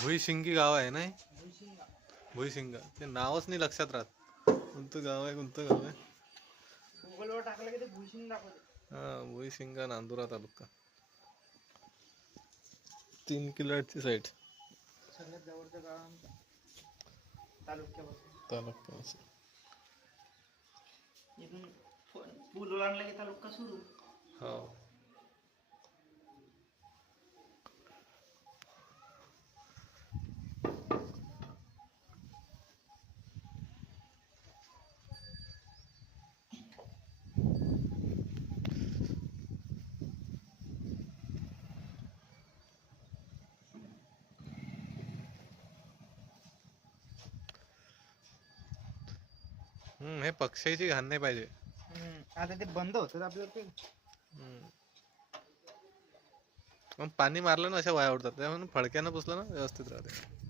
भुईशिंगी गाव आहे ना हे? भुईशिंग ते नावच नाही लक्षात राहत, कोणतं गाव आहे कोणतं गाव आहे. गुगलवर टाकलं की ते भुईशिंग दाखवते. हा, भुईशिंगा नांदुरा तालुका, 3 किलोमीटरची साईड सगळ्यात जवळचं गाव आमचं तालुक्यापासून. तालुक्याचं. इथून पूल ओलांडला की तालुका सुरू. हो. हे पक्ष्याची घाण नाही पाहिजे. आता ते बंद होतं आपल्याला ते. मग पाणी मारलं ना अशा वाया उडतात, त्या म्हणून फडक्यानं पुसलं ना व्यवस्थित राहते.